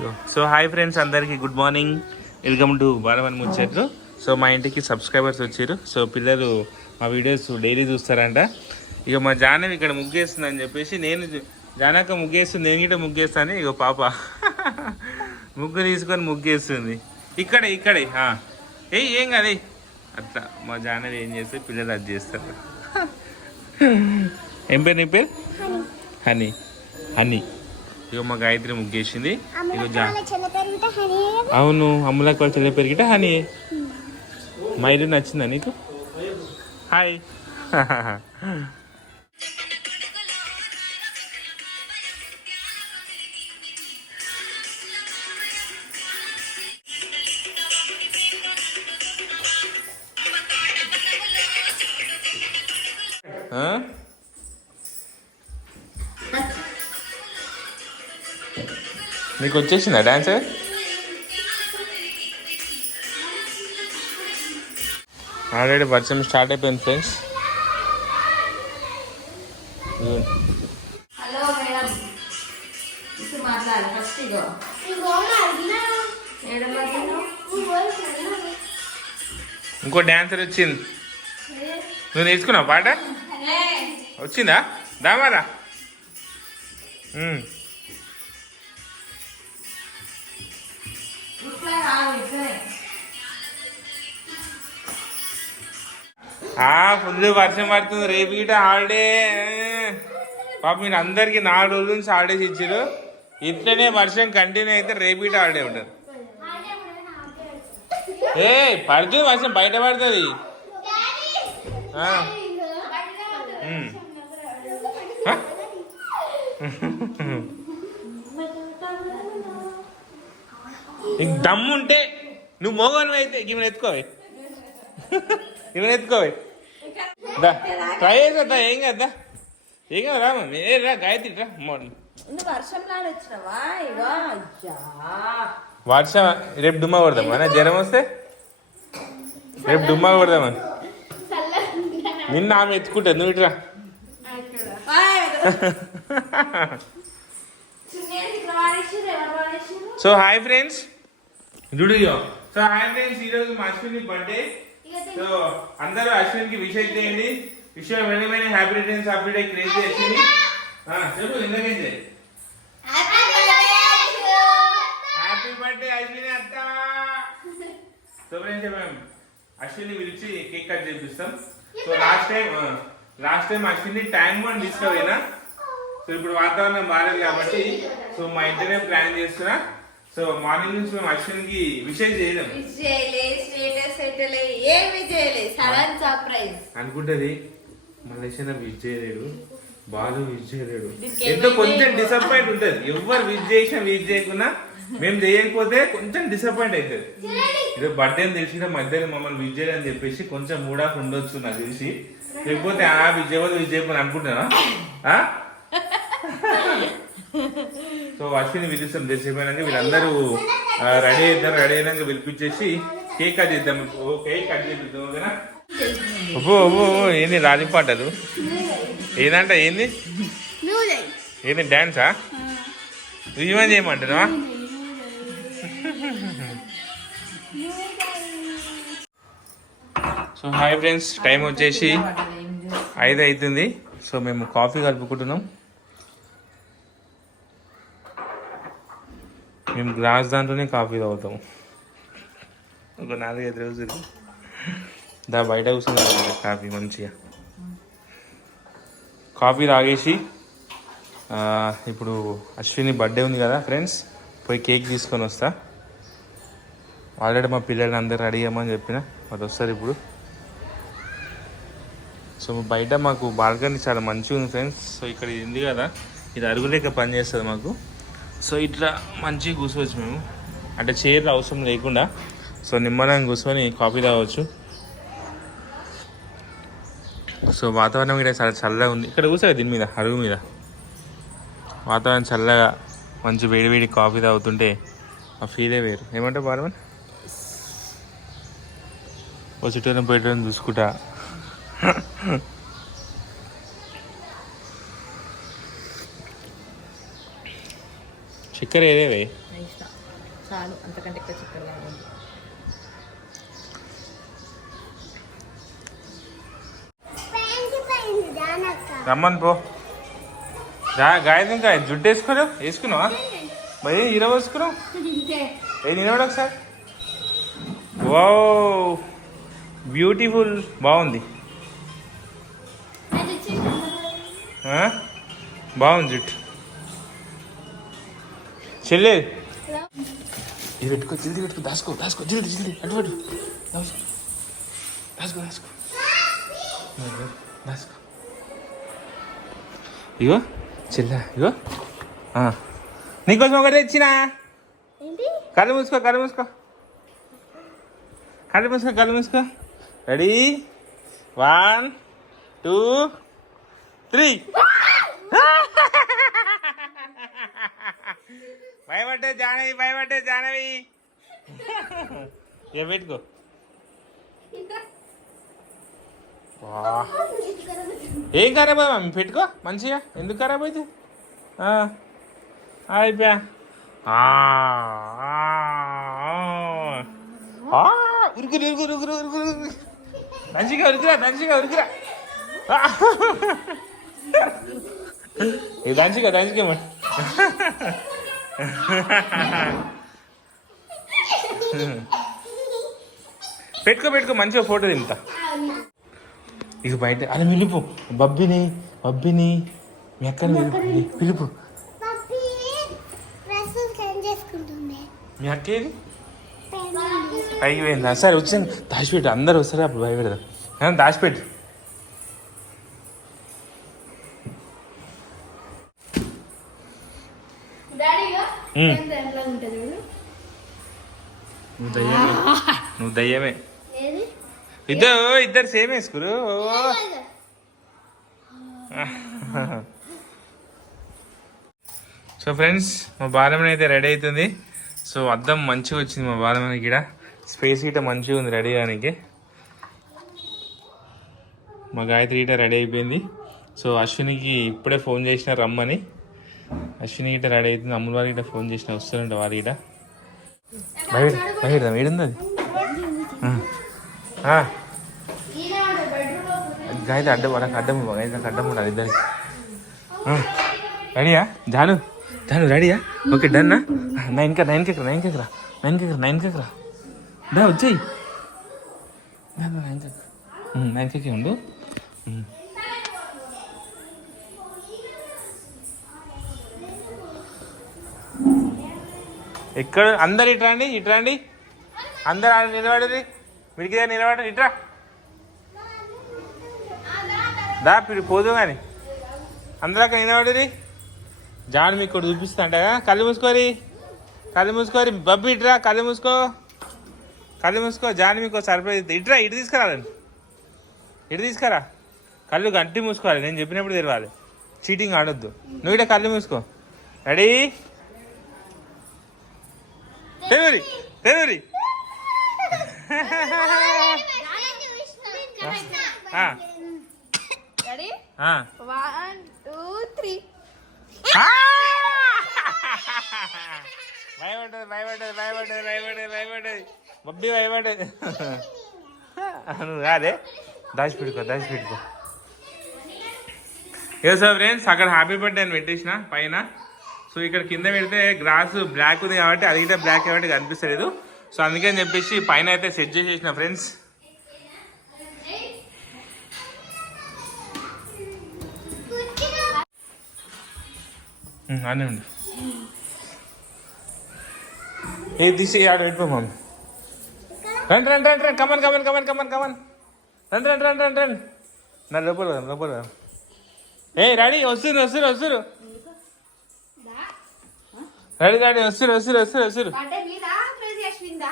So hi friends అందరికీ good morning. Welcome to బాలవన్ ముచ్చట్లు. సో మా ఇంటికి సబ్స్క్రైబర్స్ వచ్చారు సో పిల్లలు మా వీడియోస్ డైలీ చూస్తారంట. ఇక మా జానవి ఇక్కడ ముగ్గేస్తుందని చెప్పేసి నేను జ- జానక్క ముగ్గేస్తుంది నేను గిట్ట ముగ్గేస్తాను. ఇక పాప ముగ్గు తీసుకొని ముగ్గేస్తుంది. ఇక్కడే ఇక్కడే. ఏయ్ ఏం కదే అట్లా మా జానవి ఏం చేస్తే పిల్లలు అది చేస్తారు. ఏం పేరు నీ పేరు? హనీ. హనీ. ఇక మా గాయత్రి ముగ్గేసింది. అవును అమ్ములకు వాళ్ళ చెల్లె పెరిగితే హనీ మా ఇల్లు నచ్చిందా నీకు? హాయ్. ఆ? నీకు వచ్చేసిందా డాన్స్? ఆల్రెడీ వర్షం స్టార్ట్ అయిపోయింది ఫ్రెండ్స్. Hello madam. ఇప్పుడు మాట్లాడాలి ఫస్ట్ ఇగో. ఏడలో ఇంకో డాన్సర్ వచ్చింది. నువ్వు నేర్చుకున్నావు పాట? వచ్చిందా? దామారా ఫుల్ వర్షం పడుతుంది రేపు గిట హాలిడే పాప మీరు అందరికి నాలుగు రోజుల నుంచి హాలిడేస్ ఇచ్చారు ఇట్లనే వర్షం కంటిన్యూ అయితే రేపు గిట హాలిడే ఉంటుంది. ఏ పడుతుంది వర్షం బయట పడుతుంది. దమ్ముంటే దమ్ము ఉంటే నువ్వు మోగను అయితే ఇవన్నీ ఇవన్నీ ఎత్తుకోవే ట్రై చేసా ఏం కదా ఏం కదా రామ. ఏ రా గాయత్రి రా మోడల్. వర్షం రేపు డుమ్మా కొడదామా? జ్వరం వస్తే? రేపు డుమ్మా కొడదామా? నిన్న ఆమె ఎత్తుకుంటుంది. నువ్వు ఇట్రా so hi friends Zudio so hi friends ఈరోజు మా అశ్విని బర్త్డే సో అందరూ అశ్విన్కి విషయం చేయండి విషయం very happy returns happy day crazy Ashwini. ఆ, చెప్పు ఎందుకంటే హ్యాపీ బర్త్డే అశ్విని అత్త! సో ఫ్రెండ్స్ మేము అశ్విని పిలిచి కేక్ కట్ చేపిస్తాం. So last time last time Ashwini tank one తీసుకుపోయినా so ఇప్పుడు వాతావరణం బాగాలేదు కాబట్టి సో మా ఇంటనే ప్లాన్ చేస్తున్నా. సో మార్నింగ్ నుంచి మేము అశ్విన్కి విషయం చేయలేం. విష్ చేయలే స్టేటస్ పెట్టలే ఏమి చేయలే సడన్ సర్ప్రైజ్. అనుకుంటది మలేషియా విజ్ చేయలేడు బాలు విజ్ చేయలేడు. ఎంతో కొంచెం. డిసప్పాయింట్ ఉంటది. ఎవరు విజ్ చేసినా విజ్ చేయకున్నా మేము చేయకపోతే కొంచెం డిసప్పాయింట్ అవుతుంది ఇది బర్త్డే అని తెలిసిన మధ్యలో మమ్మల్ని విజ్ చేయాలని చెప్పేసి కొంచెం మూడ్ ఆఫ్ ఉండొచ్చు నాకు తెలిసి. లేకపోతే ఆ విజయ్ చేయకపోతే విజ్ అనుకుంటున్నా? సో అశ్విని పిలుస్తాం తెలిసిపోయినాక వీళ్ళందరూ రెడీ అవుతారు రెడీ అయినాక పిలిపించేసి కేక్ కట్ చేద్దాం. ఓ కేక్ కట్ చేద్దాం ఓకేనా? ఓ ఓ ఏంది రాజపాటలు ఏదంట ఏంది? ఏంది డాన్సా? విజయమని చేయమంటున్నావా? సో హాయ్ ఫ్రెండ్స్ టైం వచ్చేసి ఐదు అవుతుంది. సో మేము కాఫీ కలుపుకుంటున్నాం. మేము గ్లాస్ దాంట్లోనే కాఫీ తాగుతాం. ఒక నాలుగైదు రోజులు. దా బయట కూర్చొని కాఫీ మంచిగా. కాఫీ తాగేసి ఇప్పుడు అశ్విని బర్త్డే ఉంది కదా ఫ్రెండ్స్ పోయి కేక్ తీసుకొని వస్తా. ఆల్రెడీ మా పిల్లల్ని అందరు రెడీ అయ్యమని చెప్పిన అది వస్తారు ఇప్పుడు. సో బయట మాకు బాల్కనీ చాలా మంచిగా ఉంది ఫ్రెండ్స్. సో ఇక్కడ ఇది ఉంది కదా ఇది అరుగులేక పనిచేస్తుంది మాకు. సో ఇట్లా మంచిగా కూర్చోవచ్చు మేము. అంటే చీరలు అవసరం లేకుండా. సో నిమ్మలంగా కూర్చొని కాఫీ తాగవచ్చు సో వాతావరణం ఇక్కడ చాలా చల్లగా ఉంది. ఇక్కడ కూర్చో దీని మీద అరుగు మీద. వాతావరణం చల్లగా మంచి వేడి వేడి కాఫీ తాగుతుంటే ఆ ఫీలే వేరు. ఏమంటావు బాలమన్? ఓ చుట్టూ పోయేటోని చూసుకుంటా. చక్కెర ఏదేవే? చాలు అంతకంటే ఎక్కువ చక్కెర రమ్మని పో. గా గాయత్రి ఇంకా జుట్టు వేసుకోలేవు వేసుకున్నావా? మరి ఈరో వేసుకున్నావు? ఏ నిలబడు ఒకసారి. వా బ్యూటిఫుల్ బాగుంది? బాగుంది జుట్టు. చెల్లె. ఇది పెట్టుకో జల్దీ పెట్టుకో దాసుకో దాసుకో జల్దీ జల్దీ అటు అటు దాసుకో. దాసుకో దాసుకో. దాసుకో. ఇగో చెల్ల ఇగో. ఆ. నీకోసం ఒకటి తెచ్చినా? కళ్ళు మూసుకో కళ్ళు మూసుకో. కళ్ళు మూసుకో కళ్ళు మూసుకో. Ready? One two three. భయపడ్డే Jahnavi భయపడ్డే జానవి. ఇక? పెట్టుకో వా. ఏం ఖరాబ్ అయ్యా మమ్మీ పెట్టుకో. మంచిగా? ఎందుకు ఖరాబ్ అయితే ఆ, అయిపోయా ఆ, ఆ, ఆ. ఉరుకురు ఉరుకురు ఉరుకురు ఉరుకురు. మంచిగా ఉరుకురా మంచిగా ఉరుకురా. దంచిగా దంచిగా మరి పెట్టుకో పెట్టుకో మంచిగా ఫోటో దింపుతా. ఇక బయట అరే పిలుపు బబ్బిని బబ్బిని మీ అక్కని పిలుపు మీ అక్క ఏది? పైకి పోయిందా సరే వచ్చింది. దాచిపెట్టు అందరు వస్తారు? అప్పుడు భయపెడదాం. దాచిపెట్టు. నువ్వు దయ్యమే. నువ్వు దయ్యమే. ఇద్దరు ఇద్దరు సేమ్ వేసుకురు. సో ఫ్రెండ్స్ మా బాలమని అయితే రెడీ అవుతుంది. సో అద్దం మంచిగా వచ్చింది మా బాలమని గిడ. స్పేస్ గిట మంచిగా ఉంది రెడీ అవడానికి మా గాయత్రి గిట రెడీ అయిపోయింది. సో అశ్వినికి ఇప్పుడే ఫోన్ చేసిన రమ్మని. అశ్విని గిట రెడీ అవుతుంది. అమ్ముల వారి గిట ఫోన్ చేసిన వస్తారంట వారి గిట బయట బయట ఏడుంది అది? ఆ. ఆ. అడ్డం వాళ్ళకి అడ్డం ఇవ్వ, అడ్డం ఉండాలి ఇద్దరికి. రెడీయా? జాను. జాను రెడీయా? ఓకే డన్నా నైన్ కా నైన్ కేకరా నైన్ కేకరా నైన్ కేకరా నైన్ కేకరా దా వచ్చేయి. నైన్ కేక్ నైన్ కేకే ఉండు. ఎక్కడ అందరు ఇటు రండి ఇటు రండి. అందరు ఆడ నిలబడది. వీడికి నిలబడరు. ఇట్రా దా ఇప్పుడు పోదు కానీ అందరూ అక్కడ నిలబడేది. జాన్ మీకు ఇక్కడ చూపిస్తా అంట కళ్ళు మూసుకోరి. కళ్ళు మూసుకోరి. బబ్బు ఇట్రా కళ్ళు మూసుకో. కళ్ళు మూసుకో. జాన్ మీకు సర్ప్రైజ్ ఇస్తా. ఇట్రా ఇటు తీసుకురాలండి ఇటు తీసుకురా. కళ్ళు గంటి మూసుకోవాలి. నేను చెప్పినప్పుడు తెరవాలి చీటింగ్ ఆడొద్దు. నువ్వు ఇట కళ్ళు మూసుకో. రెడీ? రెడీ ఆ. వన్ టూ త్రీ భయపడ్డది భయపడ్డది భయపడ్డది భయపడ్డది భయపడ్డది. బొబ్బి భయపడ్డది. నువ్వు కాదే. దాచిపెట్టుకో దాచిపెట్టుకో ఏ సార్ ఫ్రెండ్స్ అక్కడ హ్యాపీ బర్త్డే అని పెట్టేసిన పైన. సో ఇక్కడ కింద పెడితే గ్రాస్ బ్లాక్ ఉంది కాబట్టి అది అయితే బ్లాక్ కాబట్టి కనిపిస్తలేదు. సో అందుకని చెప్పేసి పైన అయితే సెట్ చేసేసిన ఫ్రెండ్స్. అన్నీ ఏ తీసి ఆడ పెట్టుకో రండి రండి రండి రండి. Come on come on come on come on come on రండి రండి రండి రండి రండి. నా లోపల లోపల ఏ రెడీ వస్తురు వస్తురు వస్తురు. రెడీ రెడీ వస్తురు వస్తురు వస్తురు క్రేజీ అశ్విందా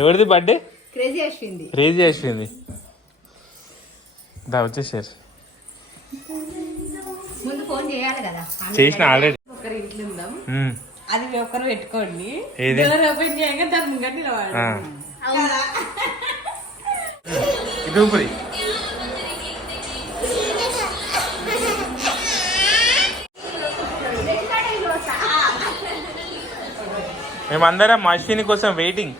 ఎవరిది బర్త్డే క్రేజీ అశ్వింది రేజీ అయిపోయింది దా వచ్చేసారు ముందు ఫోన్ చేయాలి కదా. చేసిన ఆల్రెడీ ఒకరి ఇంట్లో ఉందాం. అది ఒకరు పెట్టుకోండి? డోర్ ఓపెన్ చేయగా దాని ముంగట? ఇది ఊపిరి. మేమందరం అశ్విని కోసం వెయిటింగ్